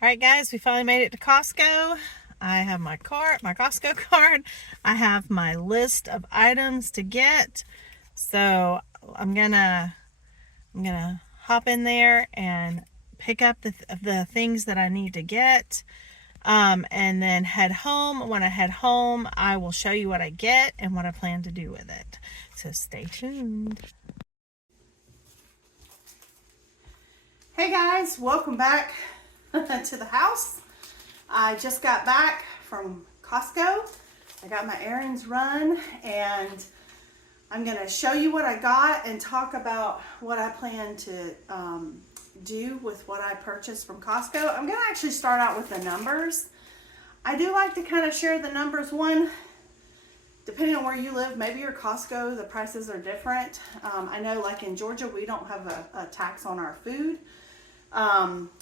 All right, guys, we finally made it to Costco. I have my card, my Costco card. I have my list of items to get. So I'm gonna hop in there and pick up the things that I need to get. And then head home. When I head home, I will show you what I get and what I plan to do with it. So stay tuned. Hey guys, welcome back to the house. I just got back from Costco. I got my errands run and I'm going to show you what I got and talk about what I plan to do with what I purchased from Costco. I'm going to actually start out with the numbers. I do like to kind of share the numbers. One, depending on where you live, maybe your Costco, the prices are different. I know like in Georgia, we don't have a tax on our food.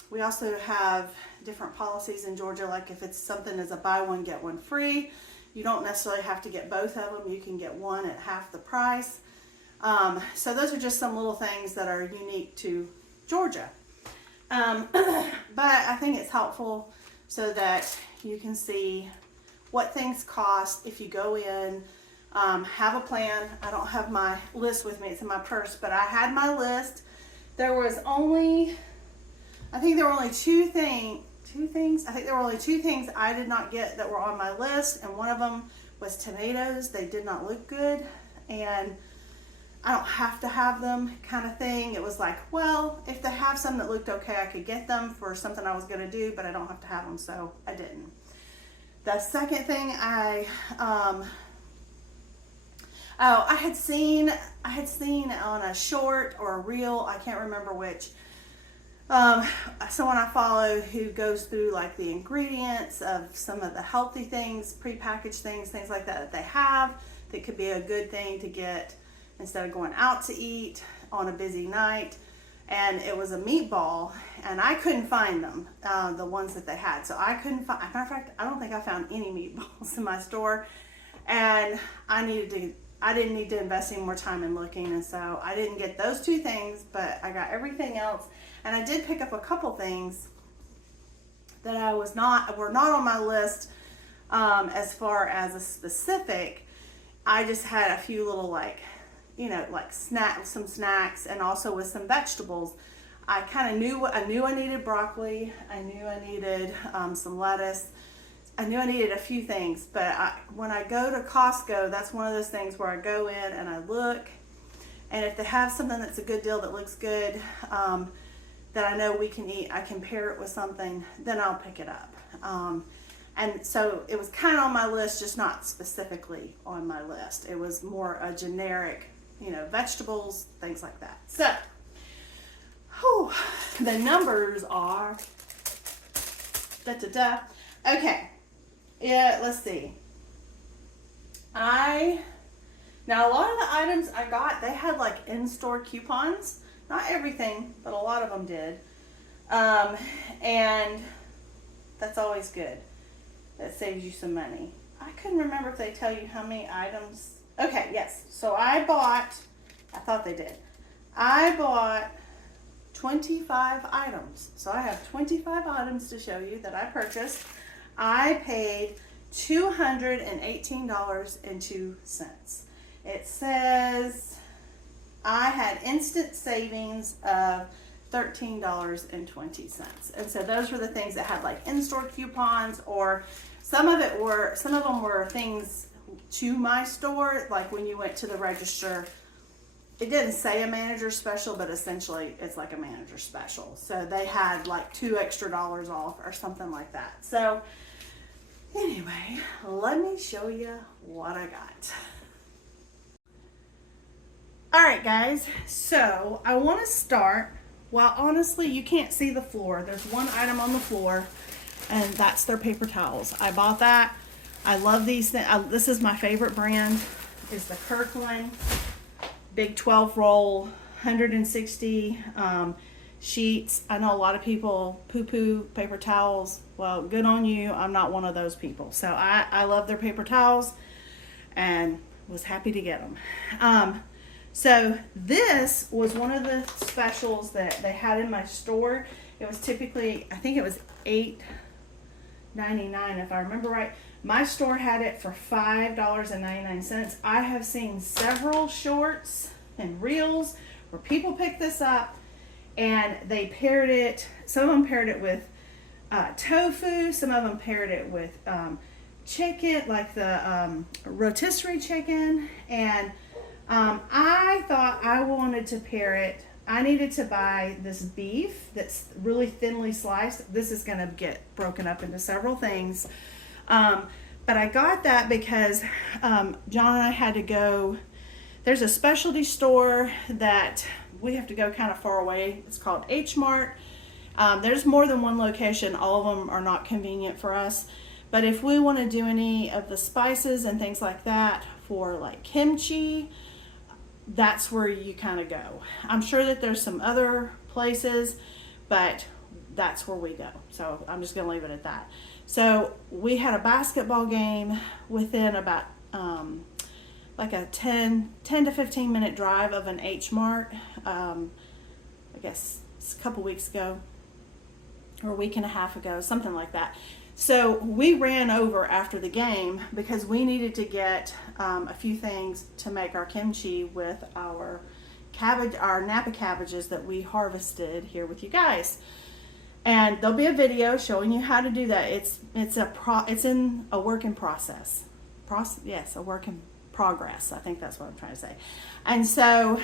We also have different policies in Georgia, like if it's something as a buy one, get one free, you don't necessarily have to get both of them. You can get one at half the price. So those are just some little things that are unique to Georgia. But I think it's helpful so that you can see what things cost if you go in, have a plan. I don't have my list with me, it's in my purse, but I had my list. There was only, I think there were only two things. I think there were only two things I did not get that were on my list, and one of them was tomatoes. They did not look good, and I don't have to have them kind of thing. It was like, well, if they have some that looked okay, I could get them for something I was going to do, but I don't have to have them, so I didn't. The second thing I had seen on a short or a reel, I can't remember which, someone I follow who goes through like the ingredients of some of the healthy things, prepackaged things like that they have that could be a good thing to get instead of going out to eat on a busy night. And it was a meatball, and I couldn't find them, the ones that they had. So I couldn't find, matter of fact, I don't think I found any meatballs in my store, and I didn't need to invest any more time in looking, and so I didn't get those two things, but I got everything else. And I did pick up a couple things that were not on my list as far as a specific. I just had a few little like some snacks, and also with some vegetables. I kind of knew I needed broccoli. I knew I needed some lettuce. I knew I needed a few things, but when I go to Costco, that's one of those things where I go in and I look, and if they have something that's a good deal that looks good, that I know we can eat, I can pair it with something, then I'll pick it up. And so it was kind of on my list, just not specifically on my list. It was more a generic, vegetables, things like that. So, the numbers are, Okay, yeah, let's see. Now a lot of the items I got, they had like in-store coupons. Not everything, but a lot of them did. And that's always good. That saves you some money. I couldn't remember if they tell you how many items. Okay, yes. So I thought they did. I bought 25 items. So I have 25 items to show you that I purchased. I paid $218.02. It says I had instant savings of $13.20. And so those were the things that had like in-store coupons, or some of them were things to my store, like when you went to the register. It didn't say a manager special, but essentially it's like a manager special. So they had like $2 extra off or something like that. So anyway, let me show you what I got. All right, guys, so I want to start, well, honestly, you can't see the floor. There's one item on the floor, and that's their paper towels. I bought that. I love these things. This is my favorite brand, is the Kirkland big 12 roll, 160 sheets. I know a lot of people poo-poo paper towels. Well, good on you. I'm not one of those people. So I love their paper towels and was happy to get them. So this was one of the specials that they had in my store, It was typically, I think it was $8.99 if I remember right. My store had it for $5.99. I have seen several shorts and reels where people pick this up and they paired it, some of them paired it with tofu, some of them paired it with chicken, like the rotisserie chicken, and I thought I wanted to pair it. I needed to buy this beef that's really thinly sliced. This is going to get broken up into several things. But I got that because John and I had to go. There's a specialty store that we have to go kind of far away. It's called H Mart. There's more than one location. All of them are not convenient for us. But if we want to do any of the spices and things like that for like kimchi, that's where you kind of go. I'm sure that there's some other places, but that's where we go. So I'm just going to leave it at that. So we had a basketball game within about like a 10 to 15 minute drive of an H Mart. I guess it's a couple weeks ago or a week and a half ago, something like that. So we ran over after the game because we needed to get a few things to make our kimchi with our cabbage, our Napa cabbages that we harvested here with you guys. And there'll be a video showing you how to do that. It's in a work in process. Yes, a work in progress. I think that's what I'm trying to say. And so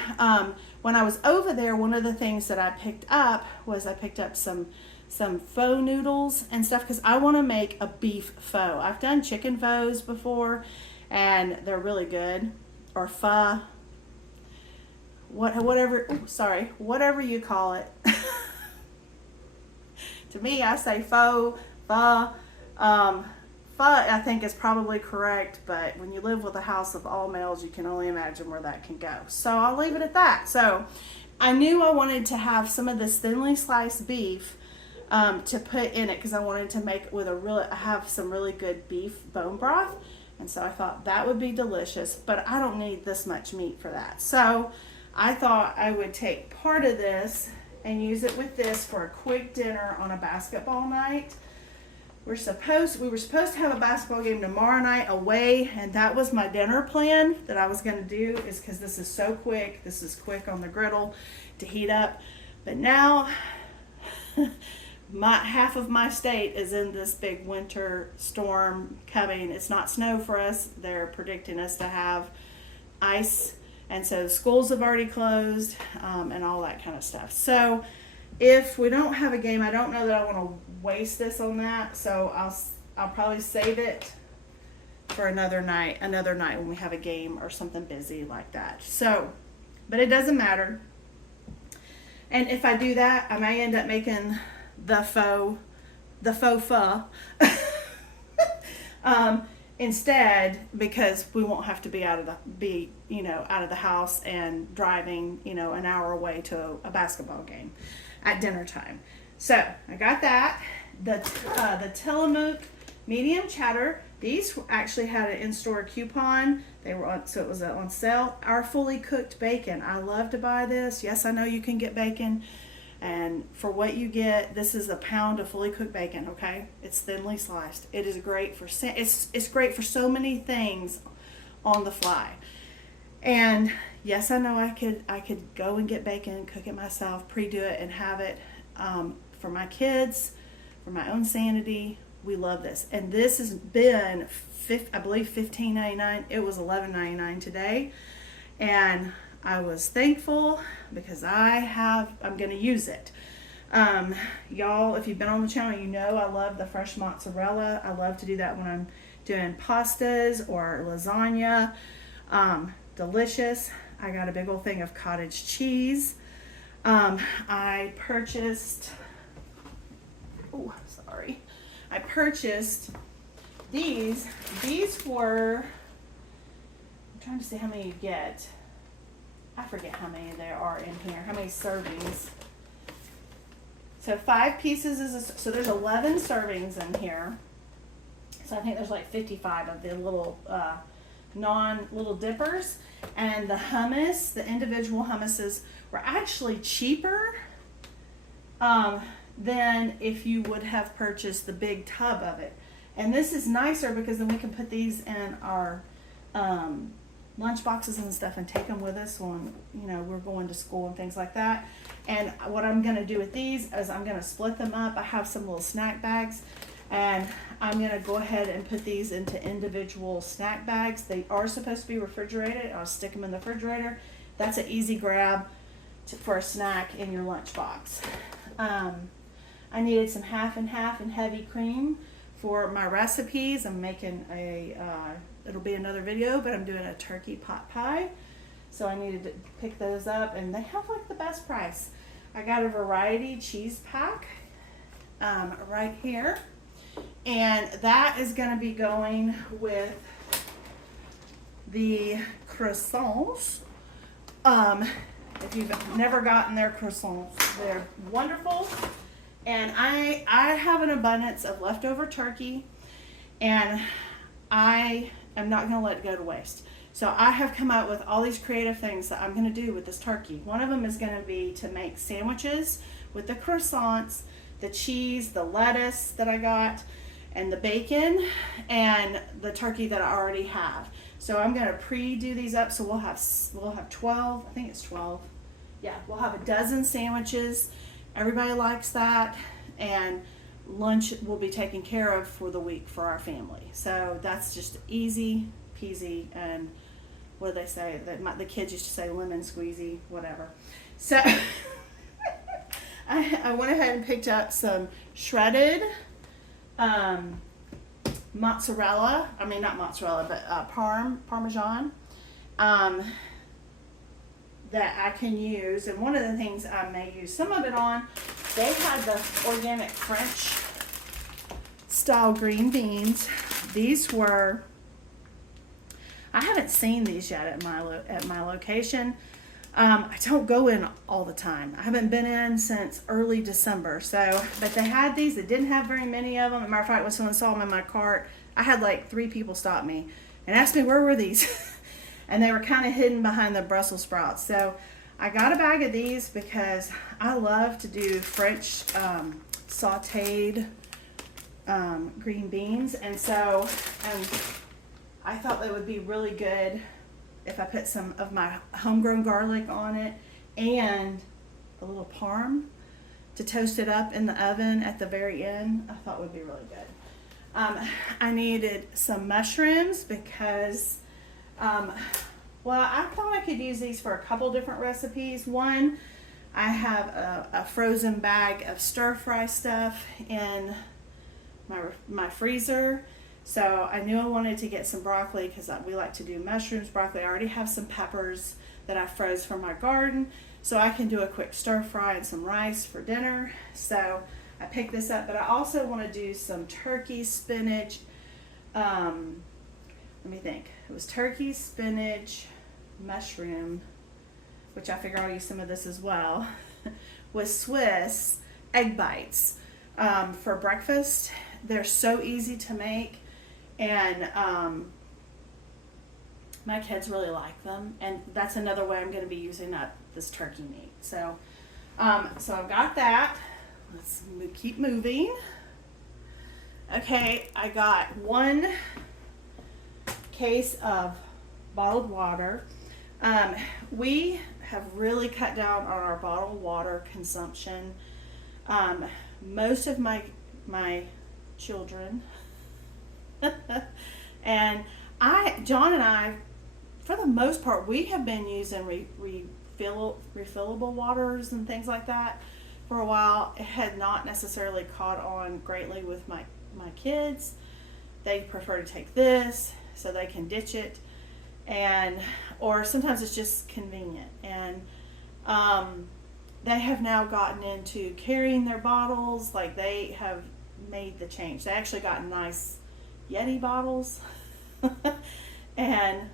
when I was over there, one of the things that I picked up was I picked up some faux noodles and stuff because I want to make a beef pho. I've done chicken phos before and they're really good, or pho, whatever you call it. To me, I say pho. Pho, I think is probably correct, but when you live with a house of all males, you can only imagine where that can go. So I'll leave it at that. So I knew I wanted to have some of this thinly sliced beef to put in it because I wanted to make it with have some really good beef bone broth, and so I thought that would be delicious. But I don't need this much meat for that, so I thought I would take part of this and use it with this for a quick dinner on a basketball night. We were supposed to have a basketball game tomorrow night away, and that was my dinner plan that I was going to do, is because this is so quick. This is quick on the griddle to heat up. But now half of my state is in this big winter storm coming. It's not snow for us. They're predicting us to have ice, and so schools have already closed and all that kind of stuff. So if we don't have a game, I don't know that I want to waste this on that. So I'll probably save it for another night when we have a game or something busy like that. So, but it doesn't matter. And if I do that, I may end up making the faux pho instead, because we won't have to be out of the house and driving an hour away to a basketball game at dinner time. So I got that. The Tillamook medium cheddar. These actually had an in-store coupon. They were on, so it was on sale. Our fully cooked bacon. I love to buy this. Yes, I know you can get bacon, and for what you get, this is a pound of fully cooked bacon. Okay, it's thinly sliced. It is great for it's great for so many things on the fly. And yes, I know I could go and get bacon, cook it myself, pre-do it, and have it for my kids, for my own sanity. We love this, and this has been I believe $15.99. It was $11.99 today, and I was thankful because I'm going to use it. Y'all, if you've been on the channel, you know I love the fresh mozzarella. I love to do that when I'm doing pastas or lasagna. Delicious. I got a big old thing of cottage cheese. I purchased these. These were, I'm trying to see how many you get. I forget how many there are in here, how many servings. So 5 pieces so there's 11 servings in here. So I think there's like 55 of the little little dippers. And the hummus, the individual hummuses were actually cheaper than if you would have purchased the big tub of it. And this is nicer because then we can put these in our lunch boxes and stuff and take them with us when, you know, we're going to school and things like that. And what I'm going to do with these is I'm going to split them up. I have some little snack bags, and I'm going to go ahead and put these into individual snack bags. They are supposed to be refrigerated. I'll stick them in the refrigerator. That's an easy grab for a snack in your lunch box. I needed some half and half and heavy cream for my recipes. I'm making it'll be another video, but I'm doing a turkey pot pie. So I needed to pick those up, and they have like the best price. I got a variety cheese pack right here, and that is going to be going with the croissants. If you've never gotten their croissants, they're wonderful. And I have an abundance of leftover turkey, and I am not going to let it go to waste. So I have come up with all these creative things that I'm going to do with this turkey. One of them is going to be to make sandwiches with the croissants, the cheese, the lettuce that I got, and the bacon, and the turkey that I already have. So I'm going to pre-do these up, so we'll have 12, I think it's 12. Yeah, we'll have a dozen sandwiches. Everybody likes that, and lunch will be taken care of for the week for our family. So that's just easy peasy, and what do they say? The kids used to say lemon squeezy, whatever. So I went ahead and picked up some shredded mozzarella. I mean, not mozzarella, but Parmesan that I can use. And one of the things I may use some of it on, they had the organic French style green beans. These were, I haven't seen these yet at my location. I don't go in all the time. I haven't been in since early December. So, but they had these. They didn't have very many of them. As a matter of fact, when someone saw them in my cart, I had like 3 people stop me and ask me where were these, and they were kind of hidden behind the Brussels sprouts. So I got a bag of these because I love to do French sautéed green beans, and so I thought they would be really good if I put some of my homegrown garlic on it and a little parm to toast it up in the oven at the very end. I thought would be really good. I needed some mushrooms because, well, I thought I could use these for a couple different recipes. One, I have a frozen bag of stir fry stuff in my freezer. So I knew I wanted to get some broccoli because we like to do mushrooms, broccoli. I already have some peppers that I froze from my garden, so I can do a quick stir fry and some rice for dinner. So I picked this up, but I also want to do some turkey, spinach. Let me think. It was turkey, spinach, mushroom, which I figure I'll use some of this as well, with Swiss egg bites for breakfast. They're so easy to make. And my kids really like them, and that's another way I'm going to be using up this turkey meat. So, so I've got that. Let's keep moving. Okay, I got 1 case of bottled water. We have really cut down on our bottled water consumption. Most of my children and John and I, for the most part, we have been using refillable waters and things like that for a while. It had not necessarily caught on greatly with my kids. They prefer to take this so they can ditch it, or sometimes it's just convenient. And they have now gotten into carrying their bottles. Like, they have made the change. They actually got nice Yeti bottles and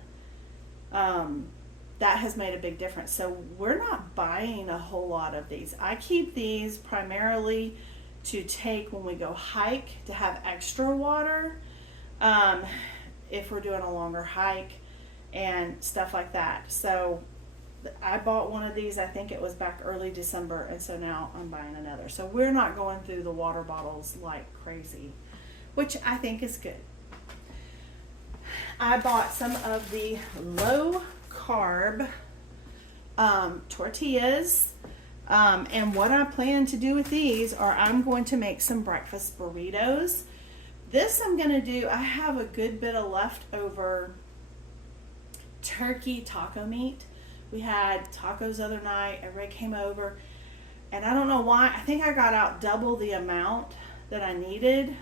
that has made a big difference. So we're not buying a whole lot of these. I keep these primarily to take when we go hike, to have extra water if we're doing a longer hike and stuff like that. So I bought one of these, I think it was back early December, and so now I'm buying another. So we're not going through the water bottles like crazy, which I think is good. I bought some of the low carb tortillas. And what I plan to do with these are I'm going to make some breakfast burritos. This I'm going to do, I have a good bit of leftover turkey taco meat. We had tacos the other night. Everybody came over. And I don't know why. I think I got out double the amount that I needed.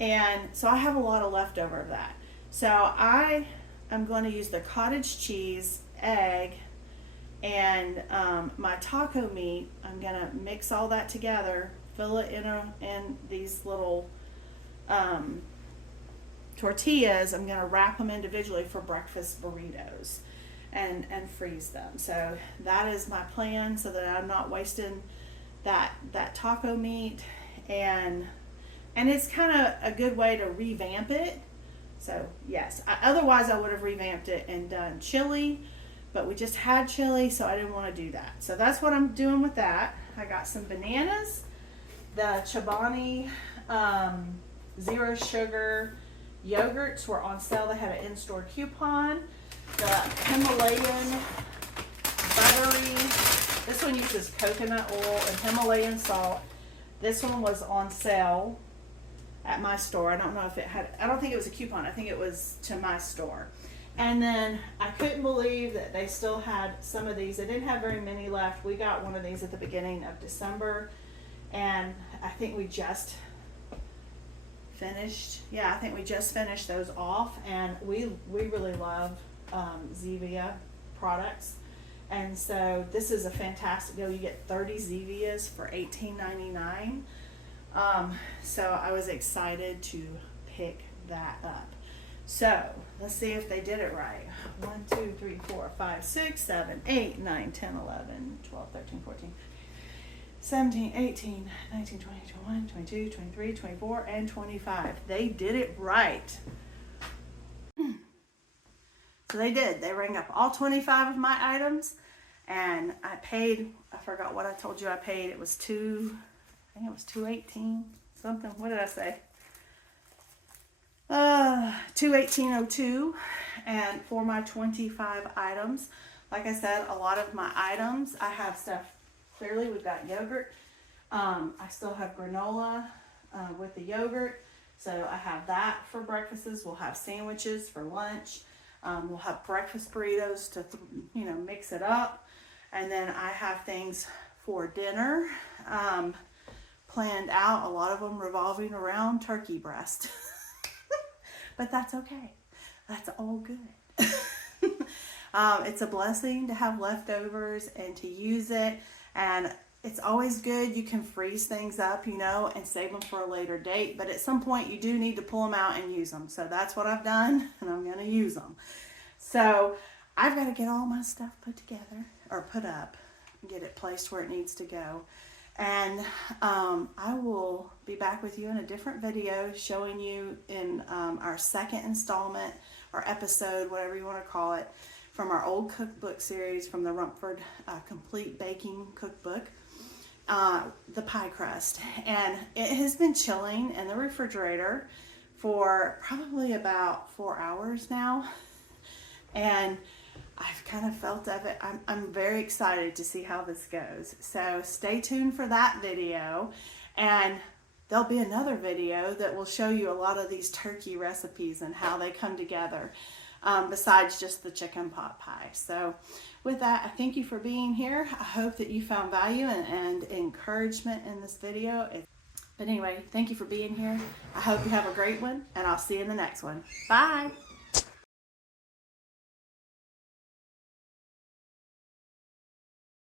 And so I have a lot of leftover of that. So I am going to use the cottage cheese, egg, and my taco meat. I'm going to mix all that together, fill it in these little tortillas. I'm going to wrap them individually for breakfast burritos and freeze them. So that is my plan, so that I'm not wasting that taco meat, and it's kind of a good way to revamp it. So yes, otherwise I would have revamped it and done chili, but we just had chili, so I didn't want to do that. So that's what I'm doing with that. I got some bananas. The Chobani zero sugar yogurts were on sale. They had an in-store coupon. The Himalayan buttery, this one uses coconut oil and Himalayan salt. This one was on sale at my store. I don't know if it had, I don't think it was a coupon. I think it was to my store. And then I couldn't believe that they still had some of these. They didn't have very many left. We got one of these at the beginning of December, and I think we just finished. Yeah, I think we just finished those off, and we really love Zevia products. And so this is a fantastic deal. You get 30 Zevias for $18.99. So I was excited to pick that up. So let's see if they did it right. 1, 2, 3, 4, 5, 6, 7, 8, 9, 10, 11, 12, 13, 14, 17, 18, 19, 20, 21, 22, 23, 24, and 25. They did it right. So they did. They rang up all 25 of my items, and I paid, I forgot what I told you I paid. It was I think it was $218 something. What did I say? $218.02, and for my 25 items. Like I said, a lot of my items, I have stuff. Clearly, we've got yogurt. I still have granola with the yogurt, so I have that for breakfasts. We'll have sandwiches for lunch. We'll have breakfast burritos to mix it up, and then I have things for dinner planned out. A lot of them revolving around turkey breast. But that's okay. That's all good. It's a blessing to have leftovers and to use it. And it's always good. You can freeze things up, and save them for a later date. But at some point, you do need to pull them out and use them. So that's what I've done, and I'm going to use them. So I've got to get all my stuff put together, or put up, and get it placed where it needs to go. And I will be back with you in a different video showing you in our second installment or episode, whatever you want to call it, from our old cookbook series from the Rumford Complete Baking Cookbook, the pie crust. And it has been chilling in the refrigerator for probably about 4 hours now. And I've kind of felt of it. I'm very excited to see how this goes. So stay tuned for that video. And there'll be another video that will show you a lot of these turkey recipes and how they come together, besides just the chicken pot pie. So with that, I thank you for being here. I hope that you found value and encouragement in this video. But anyway, thank you for being here. I hope you have a great one, and I'll see you in the next one. Bye.